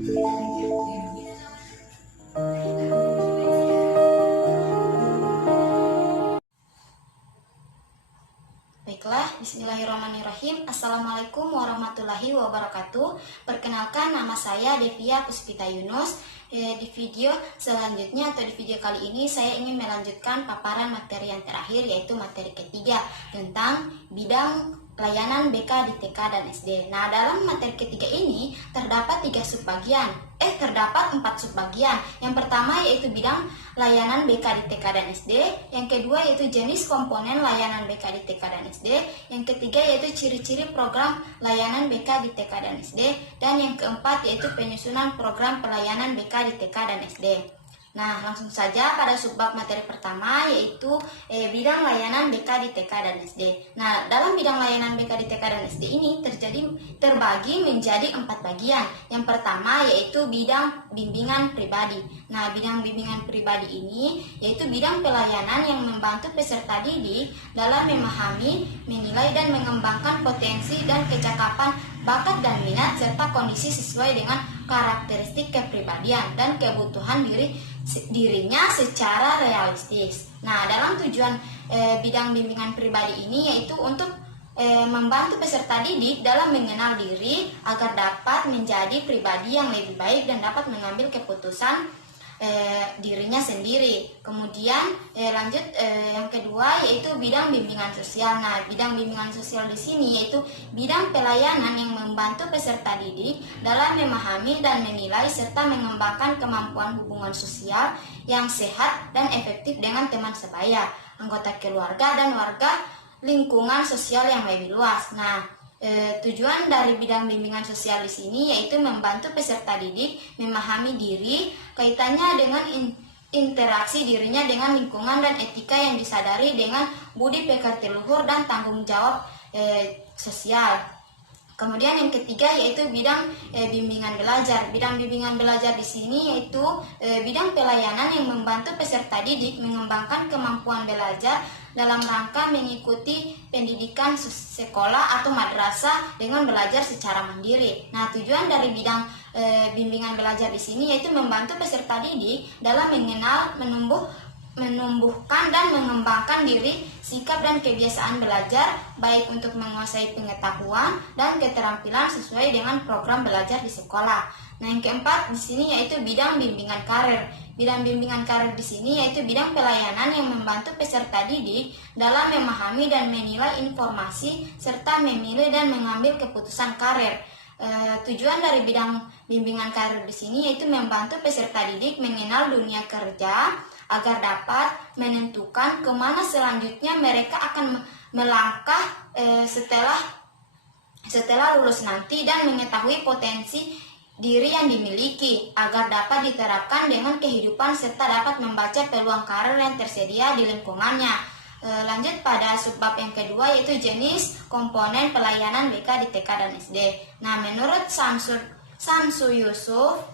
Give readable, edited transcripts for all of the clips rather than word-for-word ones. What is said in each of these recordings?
Baiklah, bismillahirrahmanirrahim. Assalamualaikum warahmatullahi wabarakatuh. Perkenalkan, nama saya Devia Puspita Yunus. Di video selanjutnya atau di video kali ini saya ingin melanjutkan paparan materi yang terakhir, yaitu materi ketiga tentang bidang layanan BK di TK dan SD. Nah, dalam materi ketiga ini terdapat 4 subbagian. Yang pertama yaitu bidang layanan BK di TK dan SD. Yang kedua yaitu jenis komponen layanan BK di TK dan SD. Yang ketiga yaitu ciri-ciri program layanan BK di TK dan SD. Dan yang keempat yaitu penyusunan program pelayanan BK di TK dan SD. Nah, langsung saja pada subbab materi pertama, yaitu bidang layanan BK di TK dan SD. Nah, dalam bidang layanan BK di TK dan SD ini terbagi menjadi 4 bagian. Yang pertama yaitu bidang bimbingan pribadi. Nah, bidang bimbingan pribadi ini yaitu bidang pelayanan yang membantu peserta didik dalam memahami, menilai dan mengembangkan potensi dan kecakapan, bakat dan minat serta kondisi sesuai dengan karakteristik kepribadian dan kebutuhan dirinya secara realistis. Nah, dalam tujuan bidang bimbingan pribadi ini yaitu untuk membantu peserta didik dalam mengenal diri agar dapat menjadi pribadi yang lebih baik dan dapat mengambil keputusan dirinya sendiri. Kemudian lanjut yang kedua yaitu bidang bimbingan sosial. Nah, bidang bimbingan sosial di sini yaitu bidang pelayanan yang membantu peserta didik dalam memahami dan menilai serta mengembangkan kemampuan hubungan sosial yang sehat dan efektif dengan teman sebaya, anggota keluarga dan warga lingkungan sosial yang lebih luas. Nah, tujuan dari bidang bimbingan sosial di sini yaitu membantu peserta didik memahami diri, kaitannya dengan interaksi dirinya dengan lingkungan dan etika yang disadari dengan budi pekerti luhur dan tanggung jawab sosial. Kemudian yang ketiga yaitu bidang bimbingan belajar. Bidang bimbingan belajar di sini yaitu bidang pelayanan yang membantu peserta didik mengembangkan kemampuan belajar dalam rangka mengikuti pendidikan sekolah atau madrasah dengan belajar secara mandiri. Nah, tujuan dari bidang bimbingan belajar di sini yaitu membantu peserta didik dalam mengenal, menumbuhkan dan mengembangkan diri, sikap dan kebiasaan belajar, baik untuk menguasai pengetahuan dan keterampilan sesuai dengan program belajar di sekolah. Nah, yang keempat di sini yaitu bidang bimbingan karir. Bidang bimbingan karir di sini yaitu bidang pelayanan yang membantu peserta didik dalam memahami dan menilai informasi serta memilih dan mengambil keputusan karir. Tujuan dari bidang bimbingan karir di sini yaitu membantu peserta didik mengenal dunia kerja agar dapat menentukan kemana selanjutnya mereka akan melangkah setelah lulus nanti dan mengetahui potensi diri yang dimiliki agar dapat diterapkan dengan kehidupan serta dapat membaca peluang karir yang tersedia di lingkungannya. Lanjut pada subbab yang kedua yaitu jenis komponen pelayanan BK di TK dan SD. Nah, menurut Samsu Yusuf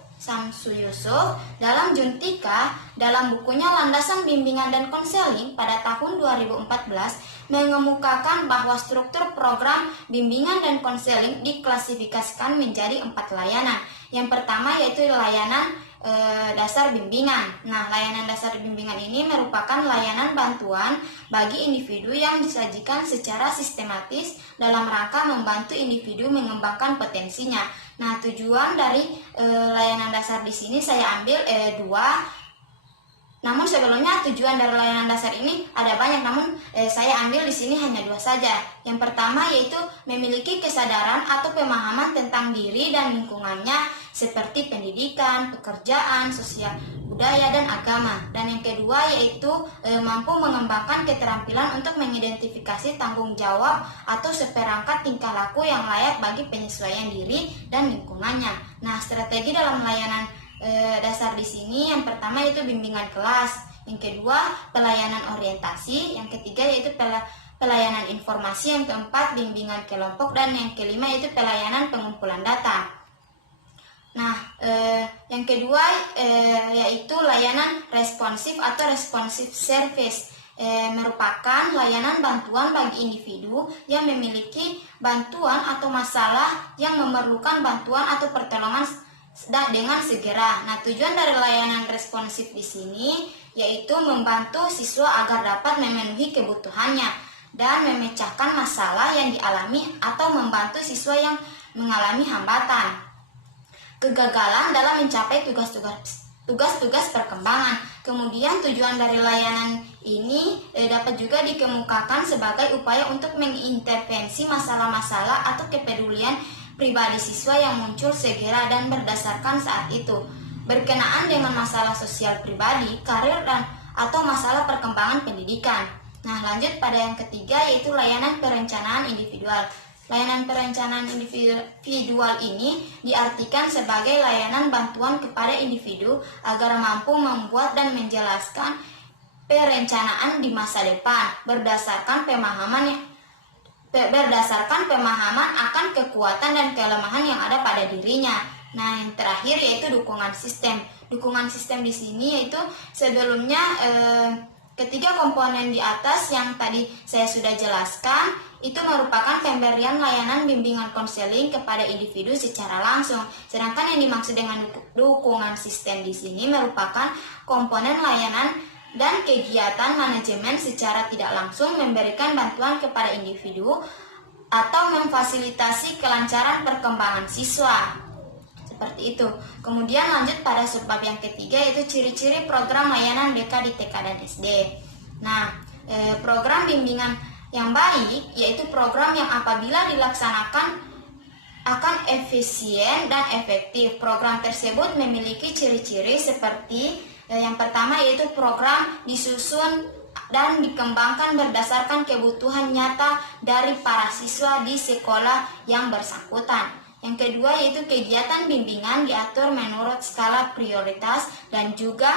dalam Juntika dalam bukunya Landasan Bimbingan dan Konseling pada tahun 2014 mengemukakan bahwa struktur program bimbingan dan konseling diklasifikasikan menjadi 4 layanan. Yang pertama yaitu layanan dasar bimbingan. Nah, layanan dasar bimbingan ini merupakan layanan bantuan bagi individu yang disajikan secara sistematis dalam rangka membantu individu mengembangkan potensinya. Nah, tujuan dari layanan dasar di sini saya ambil 2. Namun sebelumnya tujuan dari layanan dasar ini ada banyak, namun saya ambil di sini hanya 2 saja. Yang pertama yaitu memiliki kesadaran atau pemahaman tentang diri dan lingkungannya seperti pendidikan, pekerjaan, sosial, budaya, dan agama. Dan yang kedua yaitu mampu mengembangkan keterampilan untuk mengidentifikasi tanggung jawab atau seperangkat tingkah laku yang layak bagi penyesuaian diri dan lingkungannya. Nah, strategi dalam layanan dasar di sini yang pertama yaitu bimbingan kelas, yang kedua pelayanan orientasi, yang ketiga yaitu pelayanan informasi, yang keempat bimbingan kelompok, dan yang kelima yaitu pelayanan pengumpulan data. Nah, yang kedua yaitu layanan responsif atau responsive service. Merupakan layanan bantuan bagi individu yang memiliki bantuan atau masalah yang memerlukan bantuan atau pertolongan dengan segera. Nah, tujuan dari layanan responsif di sini yaitu membantu siswa agar dapat memenuhi kebutuhannya dan memecahkan masalah yang dialami atau membantu siswa yang mengalami hambatan, kegagalan dalam mencapai tugas-tugas perkembangan. Kemudian tujuan dari layanan ini dapat juga dikemukakan sebagai upaya untuk mengintervensi masalah-masalah atau kepedulian pribadi siswa yang muncul segera dan berdasarkan saat itu, berkenaan dengan masalah sosial pribadi, karir dan atau masalah perkembangan pendidikan. Nah, lanjut pada yang ketiga yaitu layanan perencanaan individual. Layanan perencanaan individual ini diartikan sebagai layanan bantuan kepada individu agar mampu membuat dan menjelaskan perencanaan di masa depan berdasarkan pemahaman akan kekuatan dan kelemahan yang ada pada dirinya. Nah, yang terakhir yaitu dukungan sistem. Dukungan sistem di sini yaitu sebelumnya ketiga komponen di atas yang tadi saya sudah jelaskan itu merupakan pemberian layanan bimbingan konseling kepada individu secara langsung. Sedangkan yang dimaksud dengan dukungan sistem di sini merupakan komponen layanan dan kegiatan manajemen secara tidak langsung memberikan bantuan kepada individu atau memfasilitasi kelancaran perkembangan siswa. Seperti itu. Kemudian lanjut pada subbab yang ketiga yaitu ciri-ciri program layanan BK di TK dan SD. Nah, program bimbingan yang baik yaitu program yang apabila dilaksanakan akan efisien dan efektif. Program tersebut memiliki ciri-ciri seperti yang pertama yaitu program disusun dan dikembangkan berdasarkan kebutuhan nyata dari para siswa di sekolah yang bersangkutan. Yang kedua yaitu kegiatan bimbingan diatur menurut skala prioritas dan juga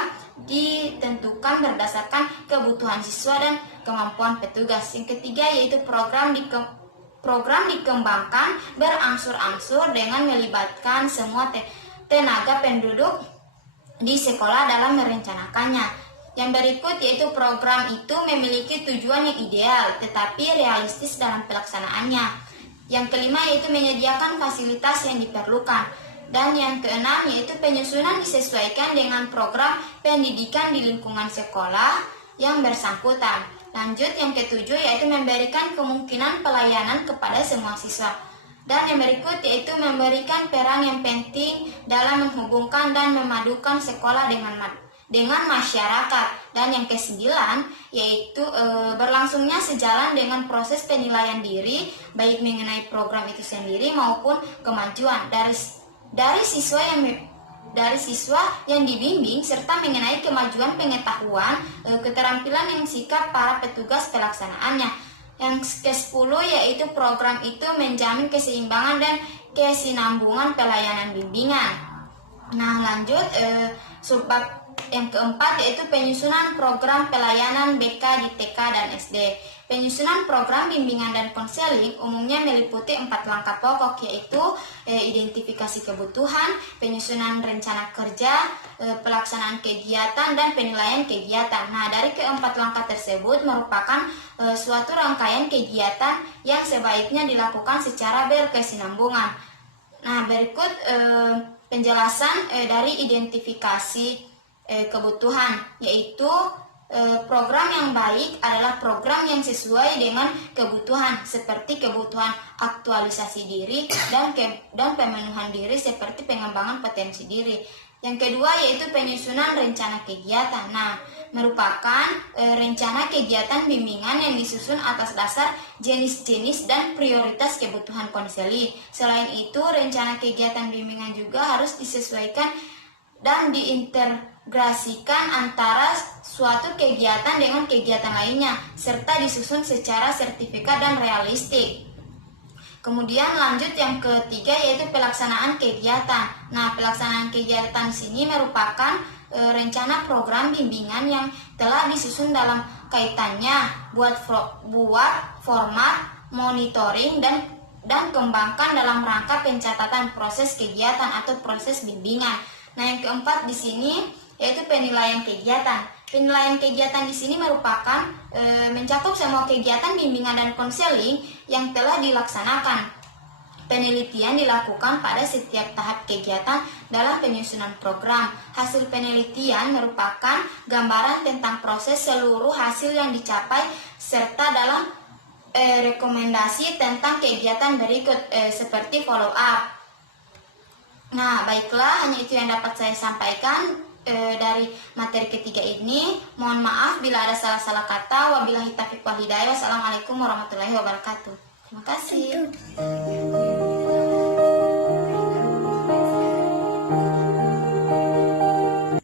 ditentukan berdasarkan kebutuhan siswa dan kemampuan petugas. Yang ketiga yaitu program dikembangkan berangsur-angsur dengan melibatkan semua tenaga penduduk di sekolah dalam merencanakannya. Yang berikut yaitu program itu memiliki tujuan yang ideal tetapi realistis dalam pelaksanaannya. Yang kelima yaitu menyediakan fasilitas yang diperlukan. Dan yang keenam yaitu penyusunan disesuaikan dengan program pendidikan di lingkungan sekolah yang bersangkutan. Lanjut yang ketujuh yaitu memberikan kemungkinan pelayanan kepada semua siswa. Dan yang berikut yaitu memberikan peran yang penting dalam menghubungkan dan memadukan sekolah dengan masyarakat. Dan yang kesembilan yaitu berlangsungnya sejalan dengan proses penilaian diri baik mengenai program itu sendiri maupun kemajuan dari siswa yang dibimbing serta mengenai kemajuan pengetahuan, keterampilan dan sikap para petugas pelaksanaannya. Yang ke-10 yaitu program itu menjamin keseimbangan dan kesinambungan pelayanan bimbingan. Nah, lanjut subbab yang keempat yaitu penyusunan program pelayanan BK di TK dan SD. Penyusunan program bimbingan dan konseling umumnya meliputi 4 langkah pokok yaitu identifikasi kebutuhan, penyusunan rencana kerja, pelaksanaan kegiatan, dan penilaian kegiatan. Nah, dari keempat langkah tersebut merupakan suatu rangkaian kegiatan yang sebaiknya dilakukan secara berkesinambungan. Nah, berikut penjelasan dari identifikasi kebutuhan, yaitu program yang baik adalah program yang sesuai dengan kebutuhan seperti kebutuhan aktualisasi diri dan pemenuhan diri seperti pengembangan potensi diri. Yang kedua yaitu penyusunan rencana kegiatan. Nah, merupakan rencana kegiatan bimbingan yang disusun atas dasar jenis-jenis dan prioritas kebutuhan konseli. Selain itu, rencana kegiatan bimbingan juga harus disesuaikan dan diintegrasikan antara suatu kegiatan dengan kegiatan lainnya, serta disusun secara sertifikat dan realistik. Kemudian lanjut yang ketiga yaitu pelaksanaan kegiatan. Nah, pelaksanaan kegiatan sini merupakan rencana program bimbingan yang telah disusun dalam kaitannya buat format, monitoring, dan kembangkan dalam rangka pencatatan proses kegiatan atau proses bimbingan. Nah, yang keempat di sini yaitu penilaian kegiatan. Penilaian kegiatan di sini merupakan mencakup semua kegiatan bimbingan dan konseling yang telah dilaksanakan. Penelitian dilakukan pada setiap tahap kegiatan dalam penyusunan program. Hasil penelitian merupakan gambaran tentang proses seluruh hasil yang dicapai serta dalam rekomendasi tentang kegiatan berikut seperti follow up. Nah, baiklah, hanya itu yang dapat saya sampaikan dari materi ketiga ini. Mohon maaf bila ada salah-salah kata. Wabillahi taufiq wal hidayah. Wassalamualaikum warahmatullahi wabarakatuh. Terima kasih.